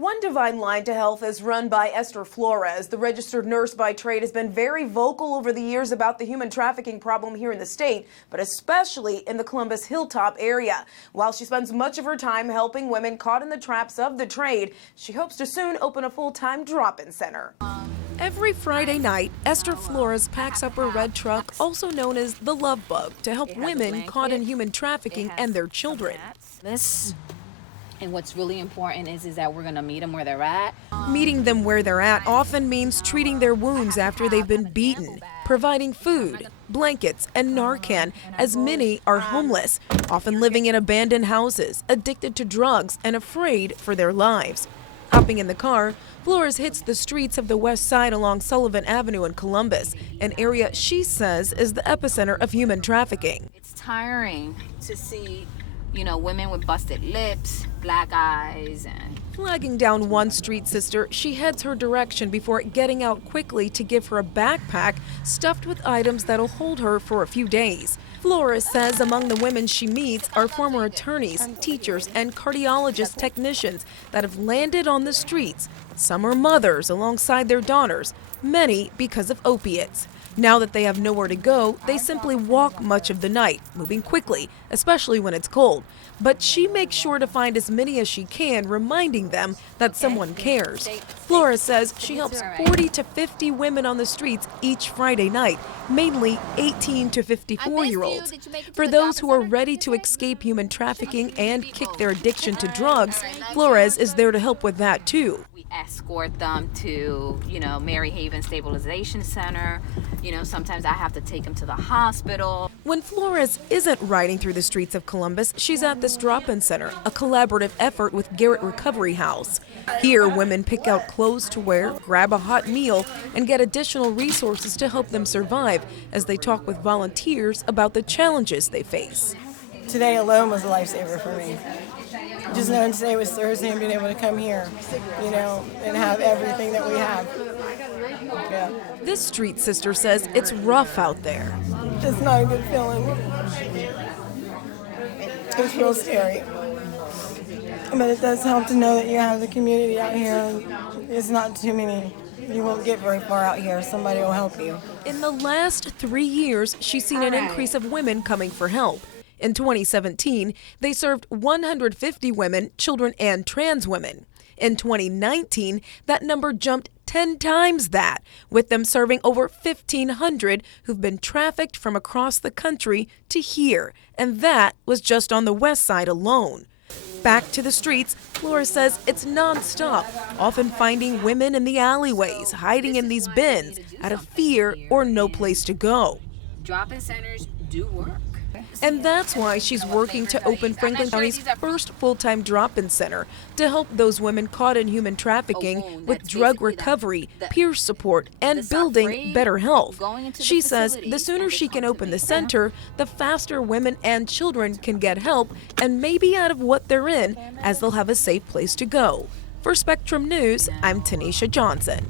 One Divine Line to Health is run by Esther Flores. The registered nurse by trade has been very vocal over the years about the human trafficking problem here in the state, but especially in the Columbus Hilltop area. While she spends much of her time helping women caught in the traps of the trade, she hopes to soon open a full-time drop-in center. Every Friday night, Esther Flores packs up her red truck, also known as the Love Bug, to help women caught in human trafficking and their children. And what's really important is that we're going to meet them where they're at. Meeting them where they're at often means treating their wounds after they've been beaten, providing food, blankets, and Narcan, as many are homeless, often living in abandoned houses, addicted to drugs, and afraid for their lives. Hopping in the car, Flores hits the streets of the west side along Sullivan Avenue in Columbus, an area she says is the epicenter of human trafficking. It's tiring to see, women with busted lips, black eyes, and Flagging down one street sister, she heads her direction before getting out quickly to give her a backpack stuffed with items that'll hold her for a few days. Flores says among the women she meets are former attorneys, teachers, and cardiologist technicians that have landed on the streets. Some are mothers alongside their daughters, many because of opiates. Now that they have nowhere to go, they simply walk much of the night, moving quickly, especially when it's cold. But she makes sure to find as many as she can, reminding them that someone cares. Flores says she helps 40 to 50 women on the streets each Friday night, mainly 18 to 54-year-olds. For those who are ready to escape human trafficking and kick their addiction to drugs, Flores is there to help with that too. Escort them to, Mary Haven Stabilization Center. Sometimes I have to take them to the hospital. When Flores isn't riding through the streets of Columbus, she's at this drop-in center, a collaborative effort with Garrett Recovery House. Here, women pick out clothes to wear, grab a hot meal, and get additional resources to help them survive as they talk with volunteers about the challenges they face. Today alone was a lifesaver for me. Just knowing today was Thursday and being able to come here, and have everything that we have. Yeah. This street sister says it's rough out there. It's not a good feeling. It's real scary. But it does help to know that you have the community out here, and it's not too many. You won't get very far out here. Somebody will help you. In the last 3 years, she's seen an increase of women coming for help. In 2017, they served 150 women, children, and trans women. In 2019, that number jumped 10 times that, with them serving over 1,500 who've been trafficked from across the country to here, and that was just on the west side alone. Back to the streets, Flores says it's nonstop, often finding women in the alleyways, hiding in these bins, out of fear or no place to go. Drop-in centers do work. And that's why she's working to open Franklin County's first full-time drop-in center to help those women caught in human trafficking with drug recovery, peer support, and building better health. She says the sooner she can open the center, the faster women and children can get help and maybe out of what they're in, as they'll have a safe place to go. For Spectrum News, I'm Tonisha Johnson.